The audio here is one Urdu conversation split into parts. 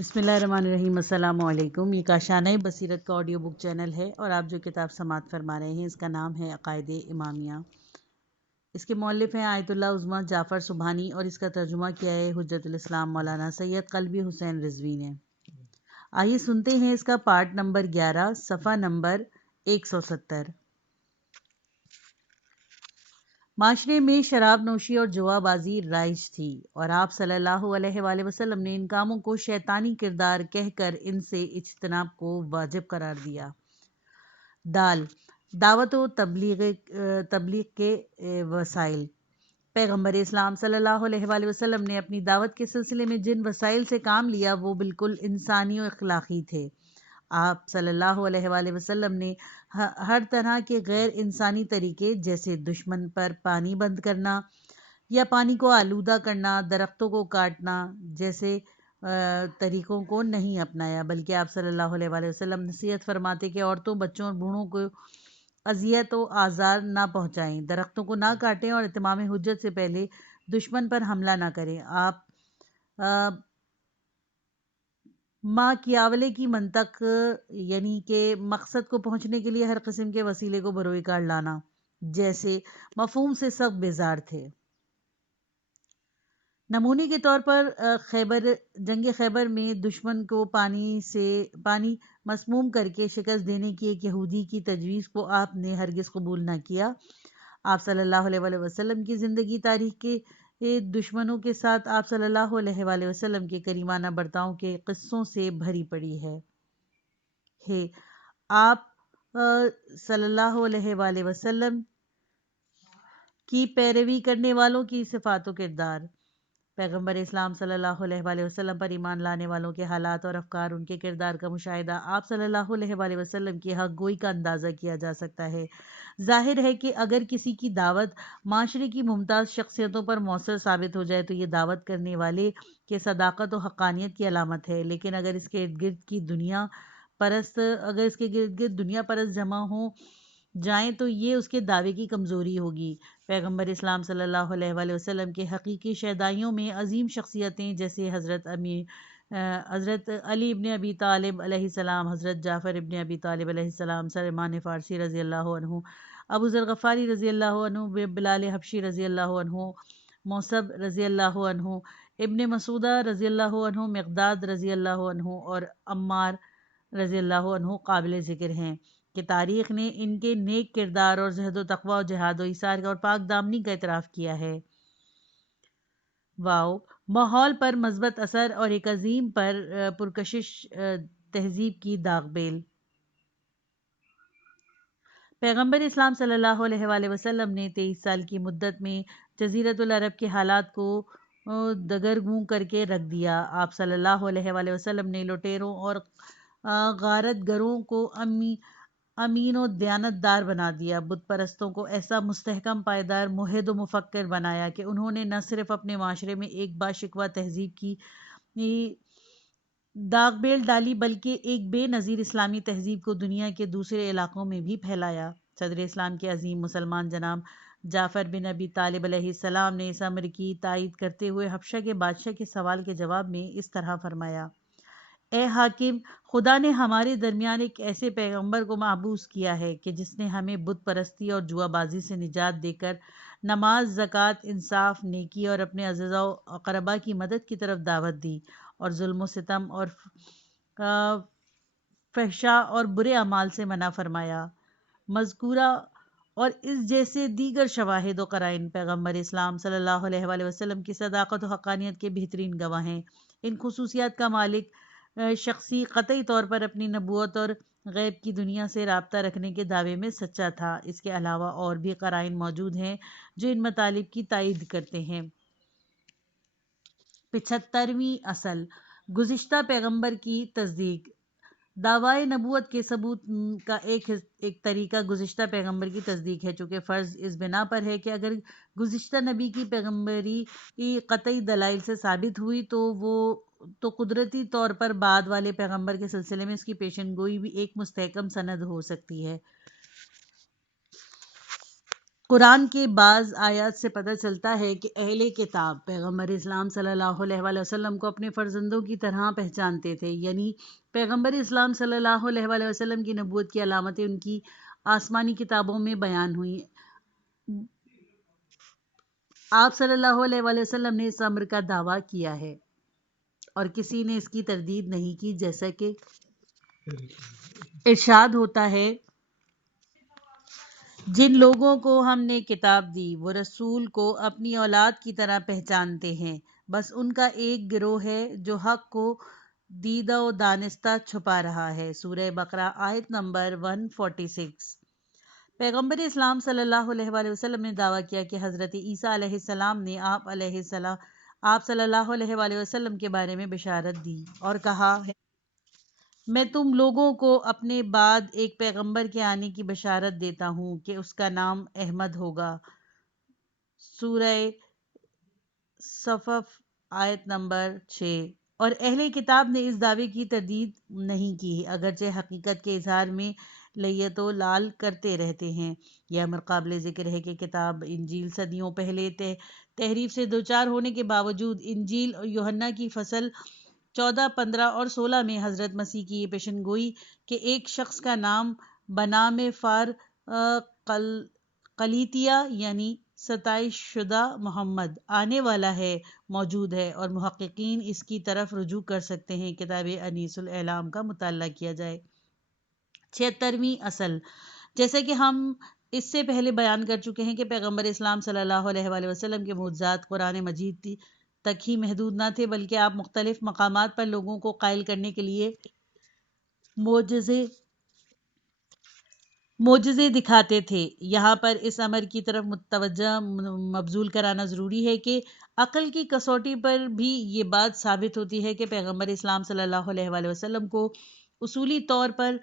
بسم اللہ الرحمن الرحیم۔ السلام علیکم۔ یہ کاشانۂ بصیرت کا آڈیو بک چینل ہے اور آپ جو کتاب سماعت فرما رہے ہیں اس کا نام ہے عقائد امامیہ۔ اس کے مؤلف ہیں آیت اللہ عظمیٰ جعفر سبحانی اور اس کا ترجمہ کیا ہے حجت الاسلام مولانا سید قلبی حسین رضوی نے۔ آئیے سنتے ہیں اس کا پارٹ نمبر 11 صفحہ نمبر 170۔ معاشرے میں شراب نوشی اور جوا بازی رائج تھی اور آپ صلی اللہ علیہ وآلہ وسلم نے ان کاموں کو شیطانی کردار کہہ کر ان سے اجتناب کو واجب قرار دیا۔ دعوت و تبلیغ کے وسائل۔ پیغمبر اسلام صلی اللہ علیہ وآلہ وسلم نے اپنی دعوت کے سلسلے میں جن وسائل سے کام لیا وہ بالکل انسانی و اخلاقی تھے۔ آپ صلی اللہ علیہ وآلہ وسلم نے ہر طرح کے غیر انسانی طریقے جیسے دشمن پر پانی بند کرنا یا پانی کو آلودہ کرنا، درختوں کو کاٹنا جیسے طریقوں کو نہیں اپنایا، بلکہ آپ صلی اللہ علیہ وآلہ وسلم نصیحت فرماتے کہ عورتوں، بچوں اور بوڑھوں کو اذیت و آزار نہ پہنچائیں، درختوں کو نہ کاٹیں اور اتمام حجت سے پہلے دشمن پر حملہ نہ کریں۔ آپ ماکیاولے کی منطق یعنی کہ مقصد کو پہنچنے کے لیے ہر قسم کے وسیلے کو بروئے کار لانا جیسے مفہوم سے سخت بیزار تھے۔ نمونے کے طور پر جنگ خیبر میں دشمن کو پانی مسموم کر کے شکست دینے کی ایک یہودی کی تجویز کو آپ نے ہرگز قبول نہ کیا۔ آپ صلی اللہ علیہ وآلہ وسلم کی زندگی تاریخ کے دشمنوں کے ساتھ آپ صلی اللہ علیہ وآلہ وسلم کے کریمانہ برتاؤ کے قصوں سے بھری پڑی ہے۔ آپ صلی اللہ علیہ وآلہ وسلم کی پیروی کرنے والوں کی صفات و کردار۔ پیغمبر اسلام صلی اللہ علیہ وآلہ وسلم پر ایمان لانے والوں کے حالات اور افکار، ان کے کردار کا مشاہدہ آپ صلی اللہ علیہ وآلہ وسلم کی حق گوئی کا اندازہ کیا جا سکتا ہے۔ ظاہر ہے کہ اگر کسی کی دعوت معاشرے کی ممتاز شخصیتوں پر مؤثر ثابت ہو جائے تو یہ دعوت کرنے والے کے صداقت و حقانیت کی علامت ہے، لیکن اگر اس کے ارد گرد دنیا پرست جمع ہو جائیں تو یہ اس کے دعوے کی کمزوری ہوگی۔ پیغمبر اسلام صلی اللہ علیہ وآلہ وسلم کے حقیقی شہدائیوں میں عظیم شخصیتیں جیسے حضرت علی ابن ابی طالب علیہ السلام، حضرت جعفر ابن ابی طالب علیہ السلام، سلمان فارسی رضی اللہ عنہ، ابو ذر غفاری رضی اللہ عنہ، بلال حبشی رضی اللہ عنہ، موصب رضی اللہ عنہ، ابن مسعودہ رضی اللہ عنہ، مقداد رضی اللہ عنہ اور عمار رضی اللہ عنہ قابل ذکر ہیں کہ تاریخ نے ان کے نیک کردار اور زہد و تقوی و جہاد و ایثار اور پاک دامنی کا اعتراف کیا ہے۔ ماحول پر مثبت اثر اور ایک عظیم پرکشش تہذیب کی داغ بیل۔ پیغمبر اسلام صلی اللہ علیہ وآلہ وسلم نے 23 سال کی مدت میں جزیرۃ العرب کے حالات کو دگرگوں کر کے رکھ دیا۔ آپ صلی اللہ علیہ وآلہ وسلم نے لٹیروں اور غارت گروں کو امین و دیانت دار بنا دیا، بت پرستوں کو ایسا مستحکم، پائیدار، موحد و مفکر بنایا کہ انہوں نے نہ صرف اپنے معاشرے میں ایک باشکوہ تہذیب کی داغ بیل ڈالی بلکہ ایک بے نظیر اسلامی تہذیب کو دنیا کے دوسرے علاقوں میں بھی پھیلایا۔ صدر اسلام کے عظیم مسلمان جناب جعفر بن ابی طالب علیہ السلام نے اس امر کی تائید کرتے ہوئے حبشہ کے بادشاہ کے سوال کے جواب میں اس طرح فرمایا: اے حاکم، خدا نے ہمارے درمیان ایک ایسے پیغمبر کو مبعوث کیا ہے کہ جس نے ہمیں بت پرستی اور جوا بازی سے نجات دے کر نماز، زکوٰۃ، انصاف، نیکی اور اپنے عزیزاء و اقرباء کی مدد کی طرف دعوت دی اور ظلم و ستم اور فحشاء اور برے اعمال سے منع فرمایا۔ مذکورہ اور اس جیسے دیگر شواہد و قرائن پیغمبر اسلام صلی اللہ علیہ وآلہ وسلم کی صداقت و حقانیت کے بہترین گواہ ہیں۔ ان خصوصیات کا مالک شخصی قطعی طور پر اپنی نبوت اور غیب کی دنیا سے رابطہ رکھنے کے دعوے میں سچا تھا۔ اس کے علاوہ اور بھی قرائن موجود ہیں جو ان مطالب کی تائید کرتے ہیں۔ 75ویں اصل: گزشتہ پیغمبر کی تصدیق۔ دعویٰ نبوت کے ثبوت کا ایک طریقہ گزشتہ پیغمبر کی تصدیق ہے، چونکہ فرض اس بنا پر ہے کہ اگر گزشتہ نبی کی پیغمبری قطعی دلائل سے ثابت ہوئی تو قدرتی طور پر بعد والے پیغمبر کے سلسلے میں اس کی پیشن گوئی بھی ایک مستحکم سند ہو سکتی ہے۔ قرآن کے بعض آیات سے پتہ چلتا ہے کہ اہل کتاب پیغمبر اسلام صلی اللہ علیہ وآلہ وسلم کو اپنے فرزندوں کی طرح پہچانتے تھے، یعنی پیغمبر اسلام صلی اللہ علیہ وآلہ وسلم کی نبوت کی علامتیں ان کی آسمانی کتابوں میں بیان ہوئی۔ آپ صلی اللہ علیہ وآلہ وسلم نے اس امر کا دعویٰ کیا ہے اور کسی نے اس کی تردید نہیں کی، جیسا کہ ارشاد ہوتا ہے، جن لوگوں کو ہم نے کتاب دی وہ رسول کو اپنی اولاد کی طرح پہچانتے ہیں، بس ان کا ایک گروہ ہے جو حق کو دیدہ و دانستہ چھپا رہا ہے۔ سورہ بقرہ آیت نمبر 146۔ پیغمبر اسلام صلی اللہ علیہ وآلہ وسلم نے دعویٰ کیا کہ حضرت عیسیٰ علیہ السلام نے آپ صلی اللہ علیہ وآلہ وسلم کے بارے میں بشارت دی اور کہا ہے، میں تم لوگوں کو اپنے بعد ایک پیغمبر کے آنے کی بشارت دیتا ہوں کہ اس کا نام احمد ہوگا۔ سورہ صفف آیت نمبر 6۔ اور اہل کتاب نے اس دعوے کی تردید نہیں کی، اگرچہ حقیقت کے اظہار میں لیت و لال کرتے رہتے ہیں۔ یہ امر قابل ذکر ہے کہ کتاب انجیل صدیوں پہلے تحریف سے دوچار ہونے کے باوجود انجیل یوحنا کی فصل 14، 15 اور 16 میں حضرت مسیح کی یہ پیشن گوئی کہ ایک شخص کا نام بنام فار قلیتیہ یعنی ستائش شدہ محمد آنے والا ہے موجود ہے، اور محققین اس کی طرف رجوع کر سکتے ہیں۔ کتاب انیس الاعلام کا مطالعہ کیا جائے۔ 76ویں اصل، جیسے کہ ہم اس سے پہلے بیان کر چکے ہیں کہ پیغمبر اسلام صلی اللہ علیہ وآلہ وسلم کے معجزات قرآن مجید تک ہی محدود نہ تھے، بلکہ آپ مختلف مقامات پر لوگوں کو قائل کرنے کے لیے معجزے دکھاتے تھے۔ یہاں پر اس امر کی طرف توجہ مبذول کرانا ضروری ہے کہ عقل کی کسوٹی پر بھی یہ بات ثابت ہوتی ہے کہ پیغمبر اسلام صلی اللہ علیہ وآلہ وسلم کو اصولی طور پر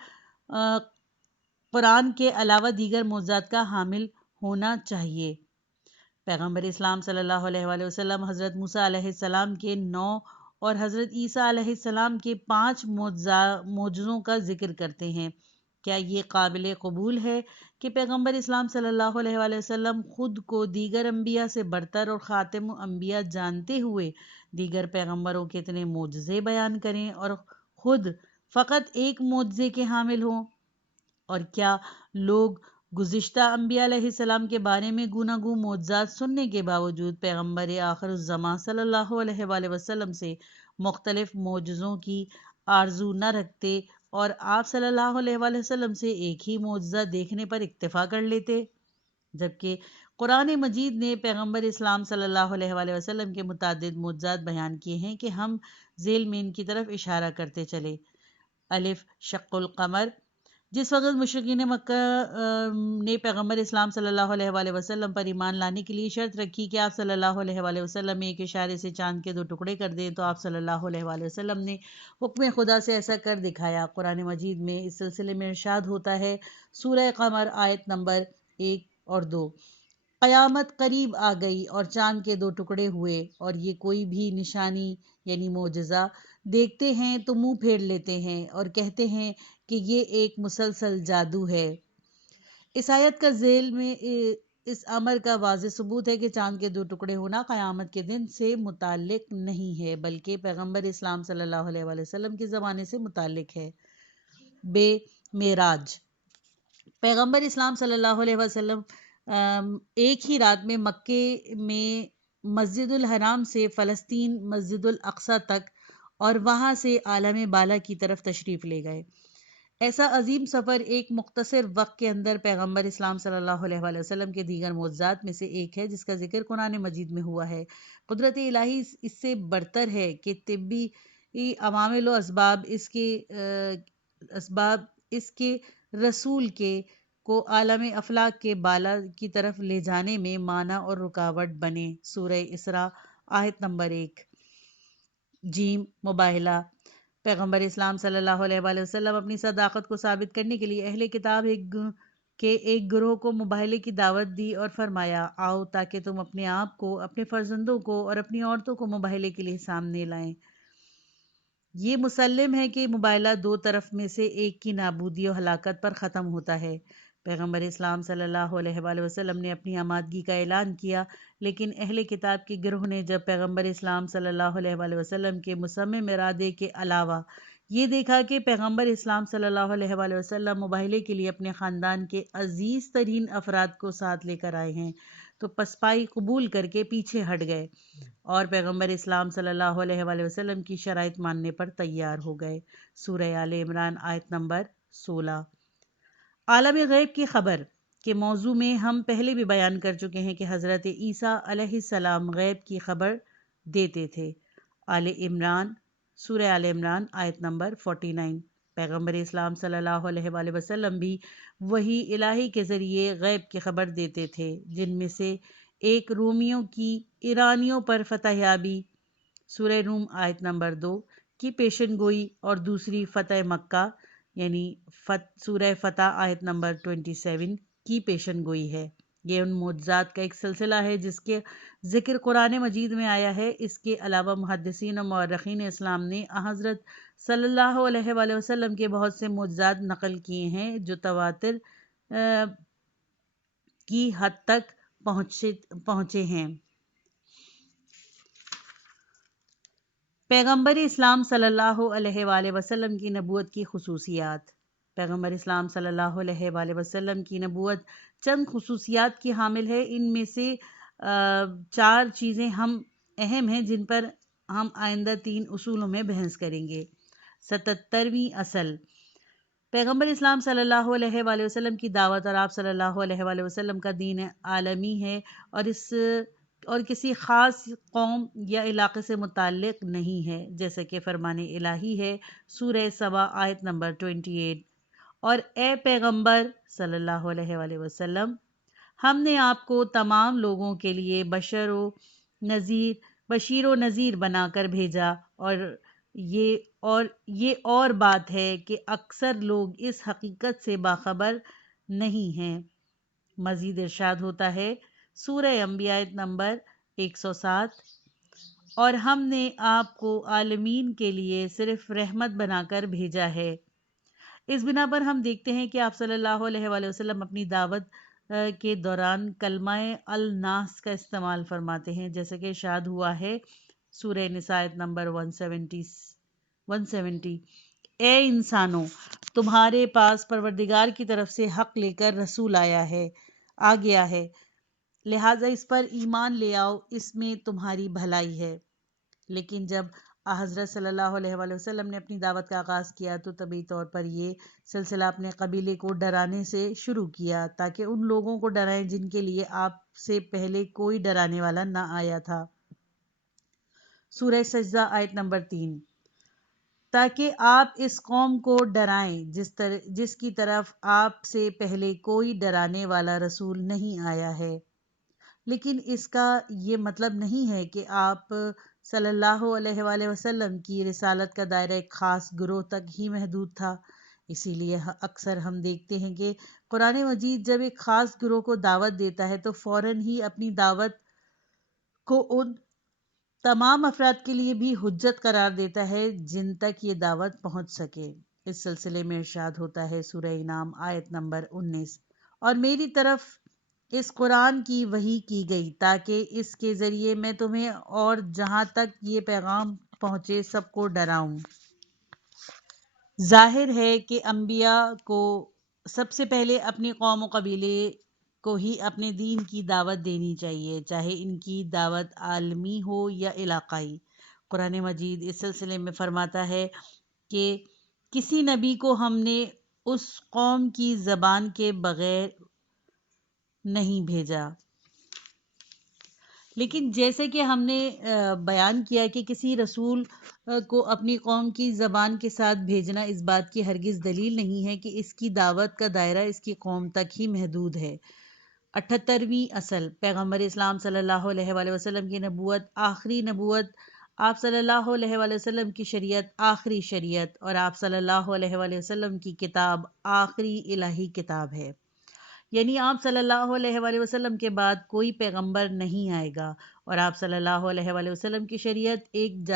قرآن کے علاوہ دیگر معجزات کا حامل ہونا چاہیے۔ پیغمبر اسلام صلی اللہ علیہ وآلہ وسلم حضرت موسیٰ علیہ السلام کے 9 اور حضرت عیسیٰ علیہ السلام کے 5 معجزوں کا ذکر کرتے ہیں۔ کیا یہ قابل قبول ہے کہ پیغمبر اسلام صلی اللہ علیہ وآلہ وسلم خود کو دیگر انبیاء سے برتر اور خاتم الانبیاء جانتے ہوئے دیگر پیغمبروں کے اتنے معجزے بیان کریں اور خود فقط ایک معجزے کے حامل ہوں؟ اور کیا لوگ گزشتہ انبیاء علیہ السلام کے بارے میں گوناگوں معجزات سننے کے باوجود پیغمبر آخر الزماں صلی اللہ علیہ وآلہ وسلم سے مختلف معجزوں کی آرزو نہ رکھتے اور آپ صلی اللہ علیہ وآلہ وسلم سے ایک ہی معجزہ دیکھنے پر اکتفا کر لیتے؟ جبکہ قرآن مجید نے پیغمبر اسلام صلی اللہ علیہ وآلہ وسلم کے متعدد معجزات بیان کیے ہیں کہ ہم ذیل میں ان کی طرف اشارہ کرتے چلے۔ الف، شق القمر۔ جس وقت مشرکین مکہ نے پیغمبر اسلام صلی اللہ علیہ وآلہ وسلم پر ایمان لانے کے لیے شرط رکھی کہ آپ صلی اللہ علیہ وآلہ وسلم ایک اشارے سے چاند کے 2 ٹکڑے کر دیں، تو آپ صلی اللہ علیہ وآلہ وسلم نے حکم خدا سے ایسا کر دکھایا۔ قرآن مجید میں اس سلسلے میں ارشاد ہوتا ہے، سورہ قمر آیت نمبر 1 اور 2، قیامت قریب آ گئی اور چاند کے 2 ٹکڑے ہوئے، اور یہ کوئی بھی نشانی یعنی معجزہ دیکھتے ہیں تو منہ پھیر لیتے ہیں اور کہتے ہیں کہ یہ ایک مسلسل جادو ہے۔ اس آیت کا ذیل میں اس امر کا واضح ثبوت ہے کہ چاند کے 2 ٹکڑے ہونا قیامت کے دن سے متعلق نہیں ہے، بلکہ پیغمبر اسلام صلی اللہ علیہ وآلہ وسلم کے زمانے سے متعلق ہے۔ بے معراج۔ پیغمبر اسلام صلی اللہ علیہ وسلم ایک ہی رات میں مکے میں مسجد الحرام سے فلسطین مسجد الاقصی تک اور وہاں سے عالم بالا کی طرف تشریف لے گئے۔ ایسا عظیم سفر ایک مختصر وقت کے اندر پیغمبر اسلام صلی اللہ علیہ وآلہ وسلم کے دیگر معجزات میں سے ایک ہے جس کا ذکر قرآن مجید میں ہوا ہے۔ قدرت الہی اس سے برتر ہے کہ طبی عوامل و اسباب اس کے رسول کو عالم افلاک کے بالا کی طرف لے جانے میں مانع اور رکاوٹ بنے۔ سورہ اسراء آیت نمبر 1۔ جیم، مباہلہ۔ پیغمبر اسلام صلی اللہ علیہ وآلہ وسلم اپنی صداقت کو ثابت کرنے کے لیے اہل کتاب ایک گروہ کو مباہلے کی دعوت دی اور فرمایا، آؤ تاکہ تم اپنے آپ کو، اپنے فرزندوں کو اور اپنی عورتوں کو مباہلے کے لیے سامنے لائیں۔ یہ مسلم ہے کہ مباہلہ 2 طرف میں سے ایک کی نابودی و ہلاکت پر ختم ہوتا ہے۔ پیغمبر اسلام صلی اللہ علیہ وآلہ وسلم نے اپنی آمادگی کا اعلان کیا، لیکن اہل کتاب کے گروہ نے جب پیغمبر اسلام صلی اللہ علیہ وآلہ وسلم کے مصمم ارادے کے علاوہ یہ دیکھا کہ پیغمبر اسلام صلی اللہ علیہ وآلہ وسلم مباہلے کے لیے اپنے خاندان کے عزیز ترین افراد کو ساتھ لے کر آئے ہیں تو پسپائی قبول کر کے پیچھے ہٹ گئے اور پیغمبر اسلام صلی اللہ علیہ وآلہ وسلم کی شرائط ماننے پر تیار ہو گئے۔ سورہ آل عمران آیت نمبر 16۔ عالم غیب کی خبر کے موضوع میں ہم پہلے بھی بیان کر چکے ہیں کہ حضرت عیسیٰ علیہ السلام غیب کی خبر دیتے تھے۔ آل عمران سورہ آل عمران آیت نمبر 49۔ پیغمبر اسلام صلی اللہ علیہ وآلہ وسلم بھی وحی الہی کے ذریعے غیب کی خبر دیتے تھے، جن میں سے ایک رومیوں کی ایرانیوں پر فتح یابی سورہ روم آیت نمبر 2 کی پیشن گوئی اور دوسری فتح مکہ یعنی سورہ فتح آیت نمبر 27 کی پیشن گوئی ہے۔ یہ ان معجزات کا ایک سلسلہ ہے جس کے ذکر قرآن مجید میں آیا ہے۔ اس کے علاوہ محدثین و مورخین اسلام نے حضرت صلی اللہ علیہ وآلہ وسلم کے بہت سے معجزات نقل کیے ہیں جو تواتر کی حد تک پہنچے ہیں۔ پیغمبر اسلام صلی اللہ علیہ وآلہ وسلم کی نبوت کی خصوصیات۔ پیغمبر اسلام صلی اللہ علیہ وآلہ وسلم کی نبوت چند خصوصیات کی حامل ہے۔ ان میں سے 4 چیزیں اہم ہیں جن پر ہم آئندہ 3 اصولوں میں بحث کریں گے۔ 77ویں اصل، پیغمبر اسلام صلی اللہ علیہ وآلہ وسلم کی دعوت اور آپ صلی اللہ علیہ وآلہ وسلم کا دین عالمی ہے اور کسی خاص قوم یا علاقے سے متعلق نہیں ہے، جیسے کہ فرمان الہی ہے سورہ سبا آیت نمبر 28۔ اور اے پیغمبر صلی اللہ علیہ وآلہ وسلم، ہم نے آپ کو تمام لوگوں کے لیے بشیر و نذیر بنا کر بھیجا، اور یہ اور بات ہے کہ اکثر لوگ اس حقیقت سے باخبر نہیں ہیں۔ مزید ارشاد ہوتا ہے سورہ انبیاء آیت نمبر 107، اور ہم نے آپ کو عالمین کے لیے صرف رحمت بنا کر بھیجا ہے۔ اس بنا پر ہم دیکھتے ہیں کہ آپ صلی اللہ علیہ وآلہ وسلم اپنی دعوت کے دوران کلمہ الناس کا استعمال فرماتے ہیں، جیسے کہ ارشاد ہوا ہے سورہ نساء آیت نمبر 170۔ اے انسانوں، تمہارے پاس پروردگار کی طرف سے حق لے کر رسول آ گیا ہے، لہٰذا اس پر ایمان لے آؤ، اس میں تمہاری بھلائی ہے۔ لیکن جب حضرت صلی اللہ علیہ وآلہ وسلم نے اپنی دعوت کا آغاز کیا تو طبعی طور پر یہ سلسلہ اپنے قبیلے کو ڈرانے سے شروع کیا تاکہ ان لوگوں کو ڈرائیں جن کے لیے آپ سے پہلے کوئی ڈرانے والا نہ آیا تھا۔ سورہ سجدہ آیت نمبر 3، تاکہ آپ اس قوم کو ڈرائیں جس کی طرف آپ سے پہلے کوئی ڈرانے والا رسول نہیں آیا ہے۔ لیکن اس کا یہ مطلب نہیں ہے کہ آپ صلی اللہ علیہ وآلہ وسلم کی رسالت کا دائرہ ایک خاص گروہ تک ہی محدود تھا۔ اسی لیے اکثر ہم دیکھتے ہیں کہ قرآن مجید جب ایک خاص گروہ کو دعوت دیتا ہے تو فوراً ہی اپنی دعوت کو ان تمام افراد کے لیے بھی حجت قرار دیتا ہے جن تک یہ دعوت پہنچ سکے۔ اس سلسلے میں ارشاد ہوتا ہے سورہ انعام آیت نمبر 19، اور میری طرف اس قرآن کی وحی کی گئی تاکہ اس کے ذریعے میں تمہیں اور جہاں تک یہ پیغام پہنچے سب کو ڈراؤں۔ ظاہر ہے کہ انبیاء کو سب سے پہلے اپنی قوم و قبیلے کو ہی اپنے دین کی دعوت دینی چاہیے، چاہے ان کی دعوت عالمی ہو یا علاقائی۔ قرآن مجید اس سلسلے میں فرماتا ہے کہ کسی نبی کو ہم نے اس قوم کی زبان کے بغیر نہیں بھیجا۔ لیکن جیسے کہ ہم نے بیان کیا کہ کسی رسول کو اپنی قوم کی زبان کے ساتھ بھیجنا اس بات کی ہرگز دلیل نہیں ہے کہ اس کی دعوت کا دائرہ اس کی قوم تک ہی محدود ہے۔ 78ویں اصل، پیغمبر اسلام صلی اللہ علیہ وآلہ وسلم کی نبوت آخری نبوت، آپ صلی اللہ علیہ وآلہ وسلم کی شریعت آخری شریعت، اور آپ صلی اللہ علیہ وآلہ وسلم کی کتاب آخری الہی کتاب ہے۔ یعنی آپ صلی اللہ علیہ وآلہ وسلم کے بعد کوئی پیغمبر نہیں آئے گا، اور آپ صلی اللہ علیہ وآلہ وسلم کی شریعت ایک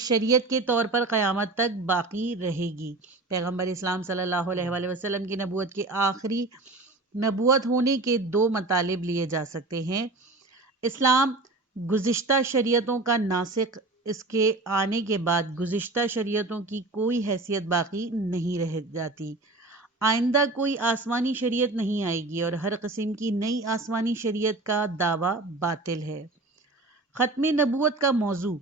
شریعت کے طور پر قیامت تک باقی رہے گی۔ پیغمبر اسلام صلی اللہ علیہ وآلہ وسلم کی نبوت کے آخری نبوت ہونے کے دو مطالب لیے جا سکتے ہیں۔ اسلام گزشتہ شریعتوں کا ناسخ، اس کے آنے کے بعد گزشتہ شریعتوں کی کوئی حیثیت باقی نہیں رہ جاتی۔ آئندہ کوئی آسمانی شریعت نہیں آئے گی اور ہر قسم کی نئی آسمانی شریعت کا دعویٰ باطل ہے۔ ختم نبوت کا موضوع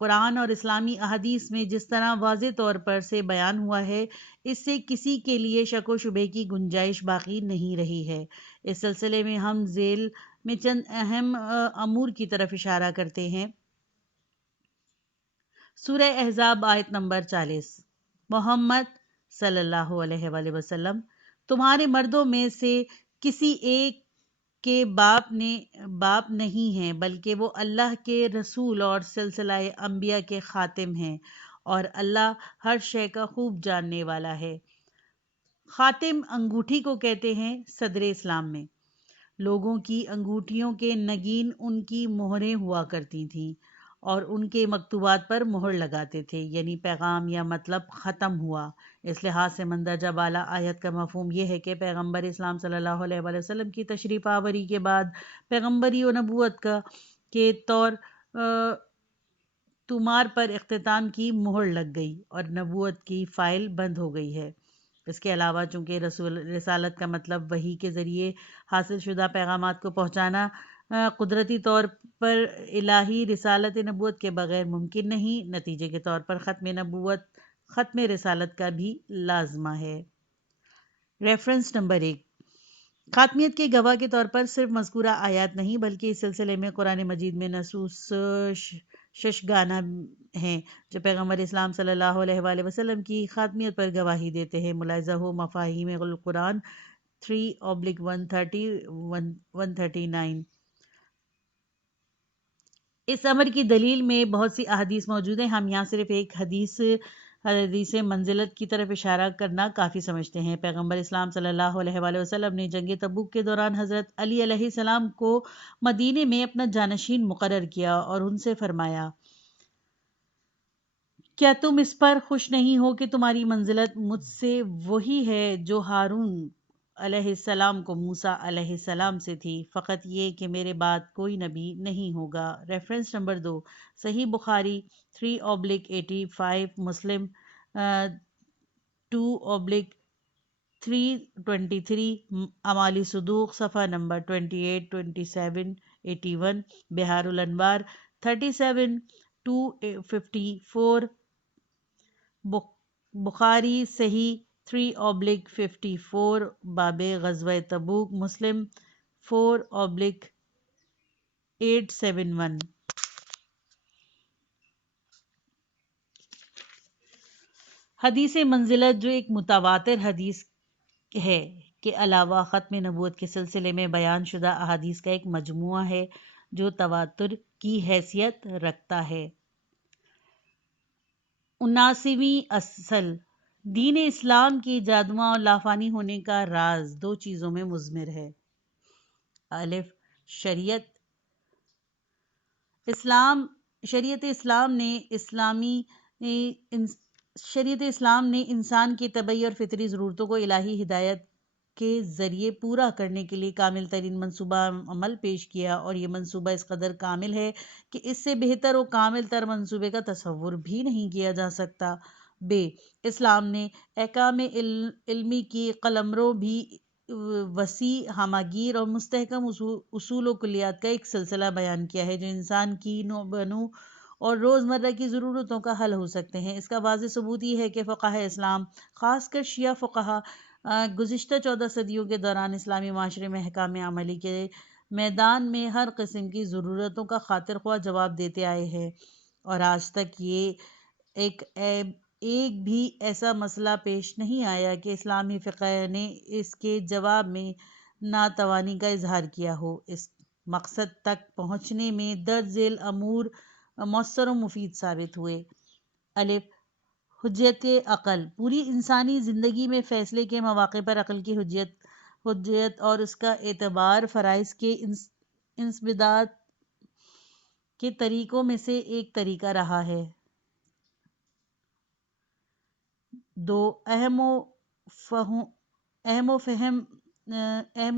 قرآن اور اسلامی احادیث میں جس طرح واضح طور پر سے بیان ہوا ہے، اس سے کسی کے لیے شک و شبہ کی گنجائش باقی نہیں رہی ہے۔ اس سلسلے میں ہم ذیل میں چند اہم امور کی طرف اشارہ کرتے ہیں۔ سورہ احزاب آیت نمبر 40۔ محمد صلی اللہ علیہ وآلہ وسلم تمہارے مردوں میں سے کسی ایک کے باپ نہیں ہیں، بلکہ وہ اللہ کے رسول اور سلسلہ انبیاء کے خاتم ہیں، اور اللہ ہر شے کا خوب جاننے والا ہے۔ خاتم انگوٹھی کو کہتے ہیں۔ صدر اسلام میں لوگوں کی انگوٹھیوں کے نگین ان کی مہریں ہوا کرتی تھیں اور ان کے مکتوبات پر مہر لگاتے تھے، یعنی پیغام یا مطلب ختم ہوا۔ اس لحاظ سے مندرجہ بالا آیت کا مفہوم یہ ہے کہ پیغمبر اسلام صلی اللہ علیہ وآلہ وسلم کی تشریف آوری کے بعد پیغمبری و نبوت کے طور تمار پر اختتام کی مہر لگ گئی اور نبوت کی فائل بند ہو گئی ہے۔ اس کے علاوہ چونکہ رسالت کا مطلب وحی کے ذریعے حاصل شدہ پیغامات کو پہنچانا قدرتی طور پر الہی رسالت نبوت کے بغیر ممکن نہیں، نتیجے کے طور پر ختم رسالت کا بھی لازمہ ہے۔ Reference number 1۔ خاتمیت کے گواہ کے طور پر صرف مذکورہ آیات نہیں بلکہ اس سلسلے میں قرآن مجید میں نصوص ششگانہ ہیں جو پیغمبر اسلام صلی اللہ علیہ وآلہ وسلم کی خاتمیت پر گواہی دیتے ہیں۔ ملاحظہ ہو مفاہیم القرآن 3/130-139۔ اس امر کی دلیل میں بہت سی احادیث موجود ہیں۔ ہم یہاں صرف ایک حدیث منزلت کی طرف اشارہ کرنا کافی سمجھتے ہیں۔ پیغمبر اسلام صلی اللہ علیہ وآلہ وسلم نے جنگ تبوک کے دوران حضرت علی علیہ السلام کو مدینے میں اپنا جانشین مقرر کیا اور ان سے فرمایا، کیا تم اس پر خوش نہیں ہو کہ تمہاری منزلت مجھ سے وہی ہے جو ہارون علیہ السلام کو موسیٰ علیہ السلام سے تھی، فقط یہ کہ میرے بعد کوئی نبی نہیں ہوگا۔ Reference number 2۔ صحیح بخاری 3/85، مسلم 2/323، اعمال صدوق صفحہ نمبر 28، 27، 81، بحار الانوار 37/254، بخاری صحیح 3/54 باب غزوہ تبوک، مسلم 4/871۔ حدیث منزلت جو ایک متواتر حدیث ہے کے علاوہ ختم نبوت کے سلسلے میں بیان شدہ احادیث کا ایک مجموعہ ہے جو تواتر کی حیثیت رکھتا ہے۔ 79ویں اصل دین اسلام کے جادواں اور لافانی ہونے کا راز دو چیزوں میں مضمر ہے۔ الف شریعت اسلام نے انسان کی طبعی اور فطری ضرورتوں کو الہی ہدایت کے ذریعے پورا کرنے کے لیے کامل ترین منصوبہ عمل پیش کیا، اور یہ منصوبہ اس قدر کامل ہے کہ اس سے بہتر و کامل تر منصوبے کا تصور بھی نہیں کیا جا سکتا۔ اسلام نے احکام علمی کی قلمرو بھی وسیع، ہماگیر اور مستحکم اصول و کلیات کا ایک سلسلہ بیان کیا ہے جو انسان کی نو بنو اور روزمرہ کی ضرورتوں کا حل ہو سکتے ہیں۔ اس کا واضح ثبوت یہ ہے کہ فقہائے اسلام، خاص کر شیعہ فقہا، گزشتہ 14 صدیوں کے دوران اسلامی معاشرے میں احکام عملی کے میدان میں ہر قسم کی ضرورتوں کا خاطر خواہ جواب دیتے آئے ہیں، اور آج تک یہ ایک بھی ایسا مسئلہ پیش نہیں آیا کہ اسلامی فقہ نے اس کے جواب میں ناتوانی کا اظہار کیا ہو۔ اس مقصد تک پہنچنے میں درج ذیل امور مؤثر و مفید ثابت ہوئے۔ الف حجت عقل پوری انسانی زندگی میں فیصلے کے مواقع پر عقل کی حجت اور اس کا اعتبار فرائض کے انسداد کے طریقوں میں سے ایک طریقہ رہا ہے۔ دو اہم و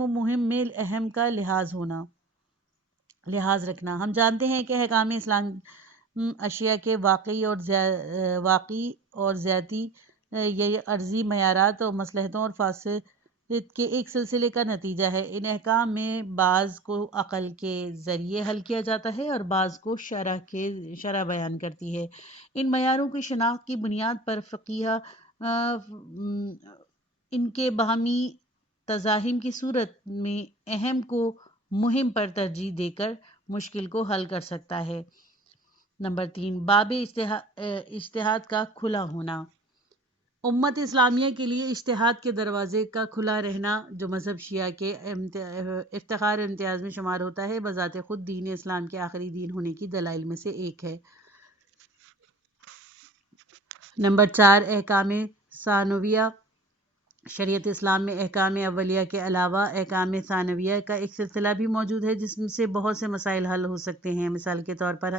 مہم میں اہم کا لحاظ رکھنا۔ ہم جانتے ہیں کہ احکام اسلام اشیاء کے واقعی اور ذاتی یا عرضی معیارات اور مصلحتوں اور فاسد کے ایک سلسلے کا نتیجہ ہے۔ ان احکام میں بعض کو عقل کے ذریعے حل کیا جاتا ہے اور بعض کو شرع بیان کرتی ہے۔ ان معیاروں کی شناخت کی بنیاد پر فقیہ ان کے باہمی تزاحم کی صورت میں اہم کو مہم پر ترجیح دے کر مشکل کو حل کر سکتا ہے۔ نمبر 3، باب اجتہاد کا کھلا ہونا۔ امت اسلامیہ کے لیے اجتہاد کے دروازے کا کھلا رہنا، جو مذہب شیعہ کے افتخار و امتیاز میں شمار ہوتا ہے، بذات خود دین اسلام کے آخری دین ہونے کی دلائل میں سے ایک ہے۔ نمبر 4، احکام ثانویہ۔ شریعت اسلام میں احکام اولیہ کے علاوہ احکام ثانویہ کا ایک سلسلہ بھی موجود ہے، جس سے بہت سے مسائل حل ہو سکتے ہیں۔ مثال کے طور پر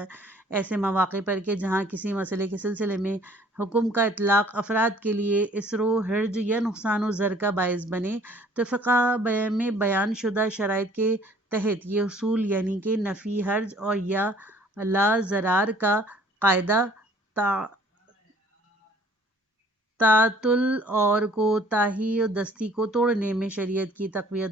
ایسے مواقع پر کہ جہاں کسی مسئلے کے سلسلے میں حکم کا اطلاق افراد کے لیے اثر و حرج یا نقصان و ضر کا باعث بنے، تو فقہ میں بیان شدہ شرائط کے تحت یہ اصول یعنی کہ نفی حرج اور یا لا ضرار کا قاعدہ تعطل اور کوتاہی و دستی کو توڑنے میں شریعت کی تقویت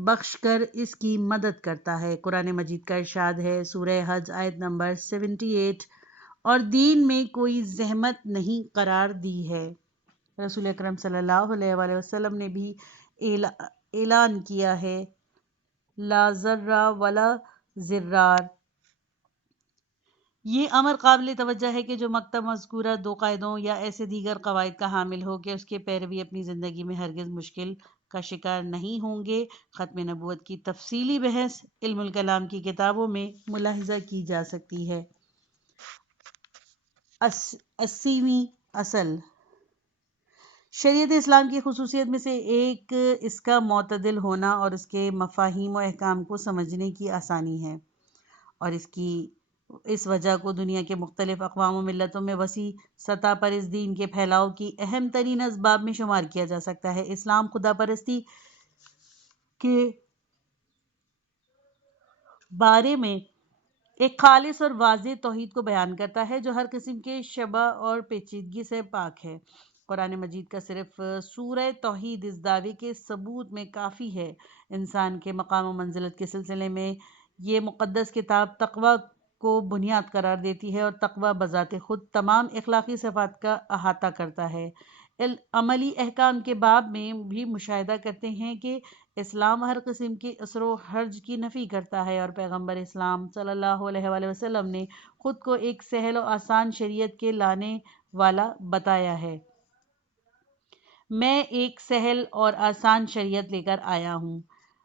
بخش کر اس کی مدد کرتا ہے۔ قرآن مجید کا ارشاد ہے، سورہ حج آیت نمبر 78، اور دین میں کوئی زحمت نہیں قرار دی ہے۔ رسول اکرم صلی اللہ علیہ وآلہ وسلم نے بھی اعلان کیا ہے، لا ضرر ولا ضرار۔ یہ امر قابل توجہ ہے کہ جو مکتب مذکورہ 2 قاعدوں یا ایسے دیگر قواعد کا حامل ہو کہ اس کے پیروی اپنی زندگی میں ہرگز مشکل کا شکار نہیں ہوں گے۔ ختم نبوت کی تفصیلی بحث علم الکلام کی کتابوں میں ملاحظہ کی جا سکتی ہے۔ 80ویں اصل۔ شریعت اسلام کی خصوصیت میں سے ایک اس کا معتدل ہونا اور اس کے مفاہیم و احکام کو سمجھنے کی آسانی ہے، اور اس وجہ کو دنیا کے مختلف اقوام و ملتوں میں وسیع سطح پر اس دین کے پھیلاؤ کی اہم ترین اسباب میں شمار کیا جا سکتا ہے۔ اسلام خدا پرستی کے بارے میں ایک خالص اور واضح توحید کو بیان کرتا ہے، جو ہر قسم کے شبہ اور پیچیدگی سے پاک ہے۔ قرآن مجید کا صرف سورہ توحید اس دعوے کے ثبوت میں کافی ہے۔ انسان کے مقام و منزلت کے سلسلے میں یہ مقدس کتاب تقوی کو بنیاد قرار دیتی ہے، اور تقوی بذات خود تمام اخلاقی صفات کا احاطہ کرتا ہے۔ عملی احکام کے باب میں بھی مشاہدہ کرتے ہیں کہ اسلام ہر قسم کے اثر و حرج کی نفی کرتا ہے، اور پیغمبر اسلام صلی اللہ علیہ وآلہ وسلم نے خود کو ایک سہل و آسان شریعت کے لانے والا بتایا ہے۔ میں ایک سہل اور آسان شریعت لے کر آیا ہوں۔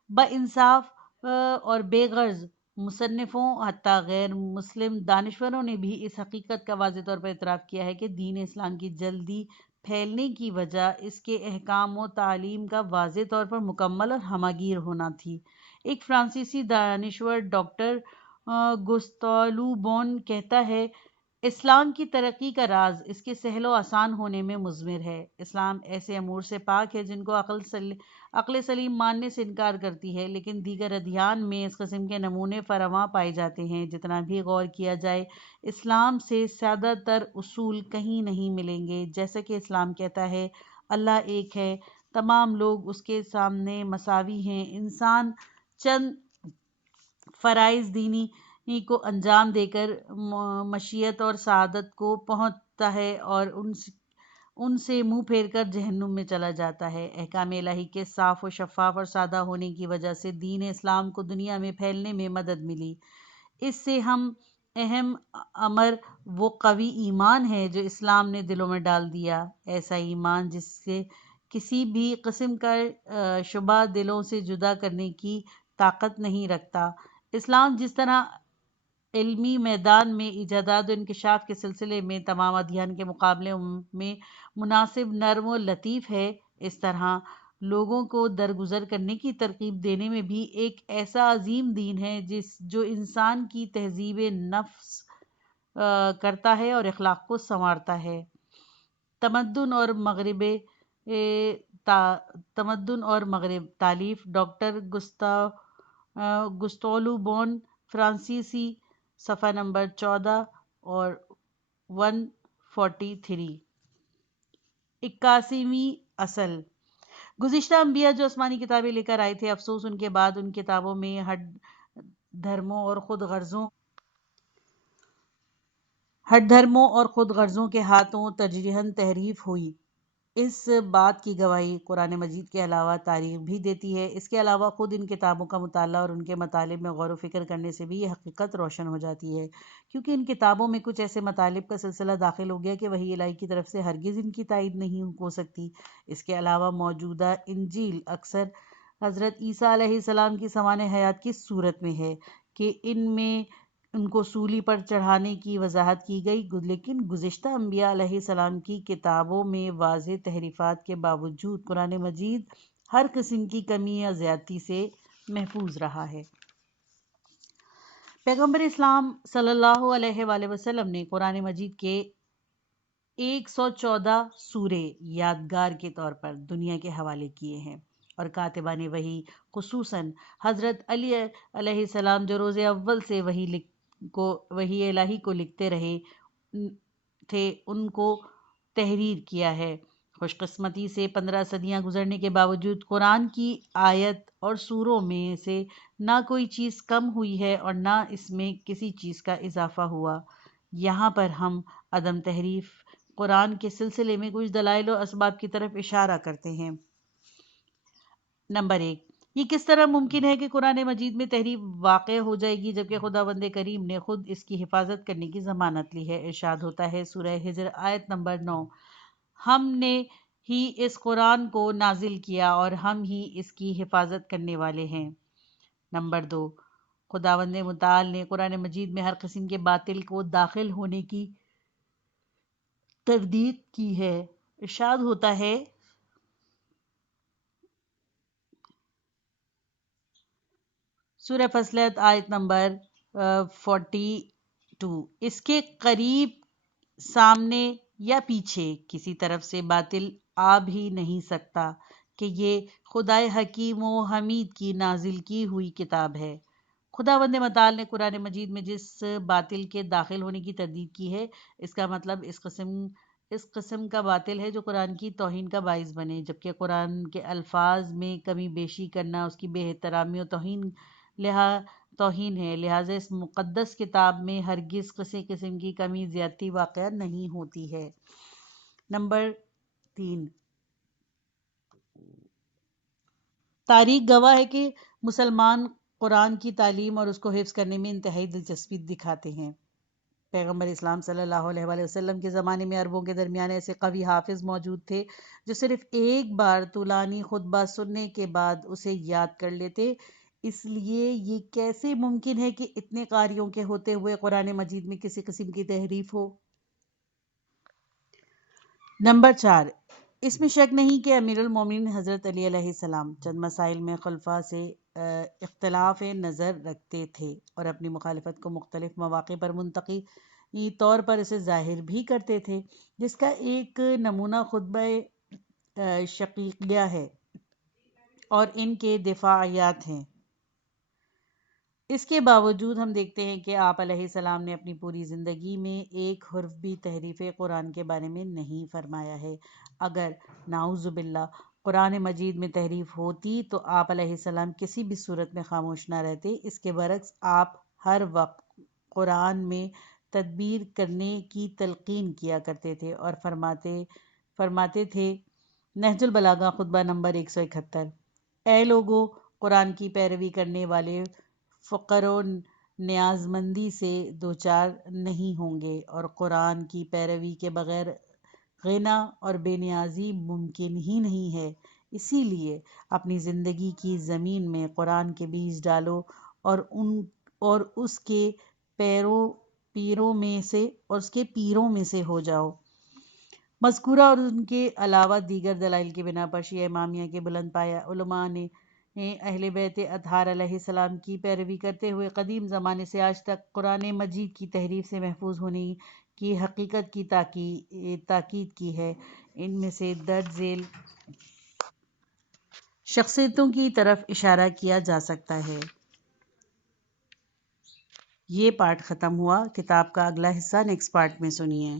بانصاف اور بے غرض مصنفوں حتیٰ غیر مسلم دانشوروں نے بھی اس حقیقت کا واضح طور پر اعتراف کیا ہے کہ دین اسلام کی جلدی پھیلنے کی وجہ اس کے احکام و تعلیم کا واضح طور پر مکمل اور ہمہ گیر ہونا تھی۔ ایک فرانسیسی دانشور ڈاکٹر گوستالو بون کہتا ہے، اسلام کی ترقی کا راز اس کے سہل و آسان ہونے میں مضمر ہے۔ اسلام ایسے امور سے پاک ہے جن کو عقل سلیم ماننے سے انکار کرتی ہے، لیکن دیگر ادیان میں اس قسم کے نمونے فراواں پائے جاتے ہیں۔ جتنا بھی غور کیا جائے، اسلام سے سادہ تر اصول کہیں نہیں ملیں گے۔ جیسا کہ اسلام کہتا ہے، اللہ ایک ہے، تمام لوگ اس کے سامنے مساوی ہیں، انسان چند فرائض دینی کو انجام دے کر معیشت اور سعادت کو پہنچتا ہے اور ان سے منہ پھیر کر جہنم میں چلا جاتا ہے۔ احکام الہی کے صاف و شفاف اور سادہ ہونے کی وجہ سے دین اسلام کو دنیا میں پھیلنے میں مدد ملی۔ اس سے اہم امر وہ قوی ایمان ہے جو اسلام نے دلوں میں ڈال دیا، ایسا ایمان جس سے کسی بھی قسم کا شبہ دلوں سے جدا کرنے کی طاقت نہیں رکھتا۔ اسلام جس طرح علمی میدان میں ایجادات و انکشاف کے سلسلے میں تمام ادیان کے مقابلے میں مناسب نرم و لطیف ہے، اس طرح لوگوں کو درگزر کرنے کی ترغیب دینے میں بھی ایک ایسا عظیم دین ہے جو انسان کی تہذیب نفس کرتا ہے اور اخلاق کو سنوارتا ہے۔ تمدن اور مغرب تمدن اور مغرب تالیف ڈاکٹر گستولو بون فرانسیسی، صفحہ نمبر 14 اور 143۔ 81ویں اصل، گزشتہ انبیاء جو آسمانی کتابیں لے کر آئے تھے، افسوس ان کے بعد ان کتابوں میں ہٹ دھرموں اور خود غرضوں کے ہاتھوں تجریحاً تحریف ہوئی۔ اس بات کی گواہی قرآن مجید کے علاوہ تاریخ بھی دیتی ہے۔ اس کے علاوہ خود ان کتابوں کا مطالعہ اور ان کے مطالب میں غور و فکر کرنے سے بھی یہ حقیقت روشن ہو جاتی ہے، کیونکہ ان کتابوں میں کچھ ایسے مطالب کا سلسلہ داخل ہو گیا کہ وحی الہی کی طرف سے ہرگز ان کی تائید نہیں ہو سکتی۔ اس کے علاوہ موجودہ انجیل اکثر حضرت عیسیٰ علیہ السلام کی سوانح حیات کی صورت میں ہے کہ ان میں ان کو سولی پر چڑھانے کی وضاحت کی گئی، لیکن گزشتہ انبیاء علیہ السلام کی کتابوں میں واضح تحریفات کے باوجود قرآن مجید ہر قسم کی کمی یا زیادتی سے محفوظ رہا ہے۔ پیغمبر اسلام صلی اللہ علیہ وآلہ وسلم نے قرآن مجید کے 114 سورے یادگار کے طور پر دنیا کے حوالے کیے ہیں، اور کاتبان وحی خصوصاً حضرت علی علیہ السلام جو روز اول سے وحی الہی کو لکھتے رہے تھے، ان کو تحریر کیا ہے۔ خوش قسمتی سے 15 صدیاں گزرنے کے باوجود قرآن کی آیت اور سوروں میں سے نہ کوئی چیز کم ہوئی ہے اور نہ اس میں کسی چیز کا اضافہ ہوا۔ یہاں پر ہم عدم تحریف قرآن کے سلسلے میں کچھ دلائل و اسباب کی طرف اشارہ کرتے ہیں۔ نمبر 1، یہ کس طرح ممکن ہے کہ قرآن مجید میں تحریف واقع ہو جائے گی جبکہ خداوند کریم نے خود اس کی حفاظت کرنے کی ضمانت لی ہے؟ ارشاد ہوتا ہے سورہ ہجر آیت نمبر 9، ہم نے ہی اس قرآن کو نازل کیا اور ہم ہی اس کی حفاظت کرنے والے ہیں۔ نمبر 2، خداوند متعال نے قرآن مجید میں ہر قسم کے باطل کو داخل ہونے کی تردید کی ہے۔ ارشاد ہوتا ہے سورہ فصلت آیت نمبر 42، اس کے قریب، سامنے یا پیچھے کسی طرف سے باطل آ بھی نہیں سکتا کہ یہ خدائے حکیم و حمید کی نازل کی ہوئی کتاب ہے۔ خداوند متعال نے قرآن مجید میں جس باطل کے داخل ہونے کی تردید کی ہے، اس کا مطلب اس قسم کا باطل ہے جو قرآن کی توہین کا باعث بنے، جبکہ قرآن کے الفاظ میں کمی بیشی کرنا اس کی بے احترامی و توہین ہے، لہٰذا اس مقدس کتاب میں ہرگز کسی قسم کی کمی زیادتی واقع نہیں ہوتی ہے۔ نمبر 3، تاریخ گواہ ہے کہ مسلمان قرآن کی تعلیم اور اس کو حفظ کرنے میں انتہائی دلچسپی دکھاتے ہیں۔ پیغمبر اسلام صلی اللہ علیہ وآلہ وسلم کے زمانے میں عربوں کے درمیان ایسے قوی حافظ موجود تھے جو صرف ایک بار طولانی خطبہ سننے کے بعد اسے یاد کر لیتے۔ اس لیے یہ کیسے ممکن ہے کہ اتنے قاریوں کے ہوتے ہوئے قرآن مجید میں کسی قسم کی تحریف ہو؟ نمبر 4، اس میں شک نہیں کہ امیر المومنین حضرت علی علیہ السلام چند مسائل میں خلفاء سے اختلاف نظر رکھتے تھے اور اپنی مخالفت کو مختلف مواقع پر منطقی طور پر اسے ظاہر بھی کرتے تھے، جس کا ایک نمونہ خطبہ شقیقیہ ہے اور ان کے دفاعیات ہیں۔ اس کے باوجود ہم دیکھتے ہیں کہ آپ علیہ السلام نے اپنی پوری زندگی میں ایک حرف بھی تحریف قرآن کے بارے میں نہیں فرمایا ہے۔ اگر نعوذ باللہ قرآن مجید میں تحریف ہوتی تو آپ علیہ السلام کسی بھی صورت میں خاموش نہ رہتے، اس کے برعکس آپ ہر وقت قرآن میں تدبیر کرنے کی تلقین کیا کرتے تھے اور فرماتے تھے نہج البلاغہ خطبہ نمبر 171، اے لوگو، قرآن کی پیروی کرنے والے فقر و نیاز مندی سے دوچار نہیں ہوں گے، اور قرآن کی پیروی کے بغیر غنا اور بے نیازی ممکن ہی نہیں ہے۔ اسی لیے اپنی زندگی کی زمین میں قرآن کے بیج ڈالو اور اس کے پیروں میں سے ہو جاؤ۔ مذکورہ اور ان کے علاوہ دیگر دلائل کی بنا پر شیعہ امامیہ کے بلند پایہ علماء نے نے اہل بیت اطہار علیہ السلام کی پیروی کرتے ہوئے قدیم زمانے سے آج تک قرآن مجید کی تحریف سے محفوظ ہونے کی حقیقت کی تاکید کی ہے۔ ان میں سے درج ذیل شخصیتوں کی طرف اشارہ کیا جا سکتا ہے۔ یہ پارٹ ختم ہوا، کتاب کا اگلا حصہ نیکسٹ پارٹ میں سنیے۔